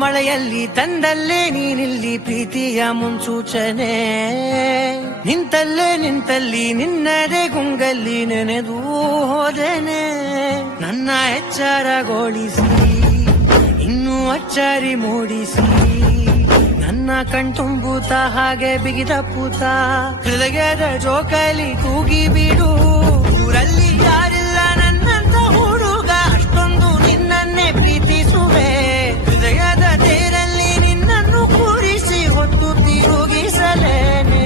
ಮಳೆಯಲ್ಲಿ ತಂದಲ್ಲೇ ನೀನಿಲ್ಲಿ ಪ್ರೀತಿಯ ಮುನ್ಸೂಚನೆ. ನಿಂತಲ್ಲಿ ನಿನ್ನದೇ ಗುಂಗಲ್ಲಿ ನೆನೆದು ಹೋದೆನೆ. ನನ್ನ ಎಚ್ಚರಗೊಳಿಸಿ ಇನ್ನೂ ಅಚ್ಚರಿ ಮೂಡಿಸಿ ನನ್ನ ಕಣ್ತುಂಬುತ್ತ ಹಾಗೆ ಬಿಗಿದ ಪೂತ ಹೃದಯದ ಜೋಕಾಲಿ ತೂಗಿ ಬಿಡು. ಊರಲ್ಲಿ ಯಾರಿಲ್ಲ ನನ್ನಂತ ಹುಡುಗ, ಅಷ್ಟೊಂದು ನಿನ್ನನ್ನೇ ಪ್ರೀತಿಸುವೆ. ಹೃದಯದ ತೇರಲ್ಲಿ ನಿನ್ನನ್ನು ಕೂರಿಸಿ ಹೊತ್ತು ತಿರುಗಿಸಲೇನೆ.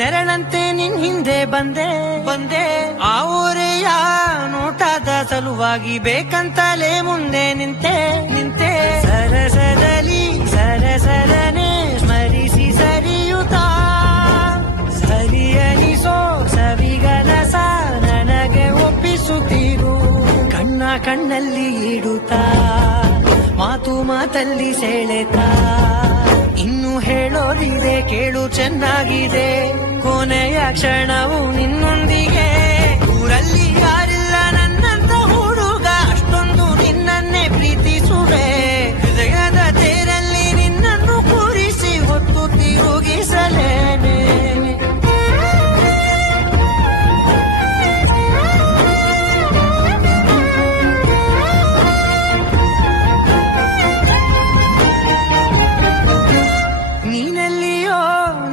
ನೆರಳಂತೆ ನಿನ್ ಹಿಂದೆ ಬಂದೆ ಆ ಊರೆಯ ನೋಟದ ಸಲುವಾಗಿ ಬೇಕಂತಲೇ ಮುಂದೆ ನಿಂತೆ ಸರಸರನೆ ಸ್ಮರಿಸಿ ಸರಿಯುತ್ತ ಸರಿಯನಿಸೋ ಸವಿಗನಸ ನನಗೆ ಒಪ್ಪಿಸುತ್ತೀರು. ಕಣ್ಣಲ್ಲಿ ಇಡುತ್ತಾ ಮಾತಲ್ಲಿ ಸೆಳೆತಾ ಇನ್ನು ಹೇಳೋದಿದೆ ಕೇಳು ಚೆನ್ನಾಗಿದೆ. ಕೊನೆಯ ಕ್ಷಣವು ನಿನ್ನೊಂದಿಗೆ. ಊರಲ್ಲಿ ಯಾರಿಲ್ಲ ನನ್ನಂತ ಹುಡುಗ, ಅಷ್ಟೊಂದು ನಿನ್ನನ್ನೇ ಪ್ರೀತಿಸುವೆ. ಹೃದಯದ ತೇರಲ್ಲಿ ನಿನ್ನನ್ನು ಕೂರಿಸಿ ಹೊತ್ತು ತಿರುಗಿಸಲೇನೆ.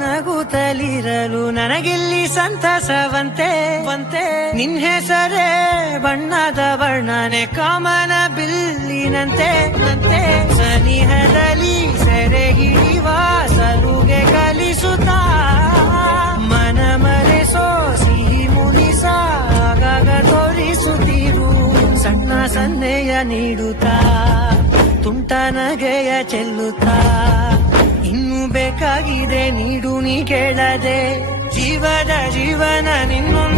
ನಗುತ್ತಲಿರಲು ನನಗಿಲ್ಲಿ ಸಂತಸವಂತೆ ನಿನ್ ಹೆಸರೇ ಬಣ್ಣದ ವರ್ಣನೆ ಕಾಮನ ಬಿಲ್ಲಿನಂತೆ ಸನಿಹದಲ್ಲಿ ಸೆರೆ ಹಿಡಿಯುವ ಸಲುಗೆ ಕಲಿಸುತ್ತಾ ಮನ ಮರೆಸೋ ಸಿಹಿ ಮುಗಿಸ ಆಗಾಗ ತೋರಿಸುತ್ತಿರು. ಸಣ್ಣ ಸನ್ನೆಯ ನೀಡುತ್ತಾ ತುಂಟ ನಗೆಯ ಚೆಲ್ಲುತ್ತಾ ಇನ್ನು ಬೇಕಾಗಿದೆ ನೀಡು ನೀ ಕೇಳದೆ. ಜೀವನ ನಿನ್ನೊಂದು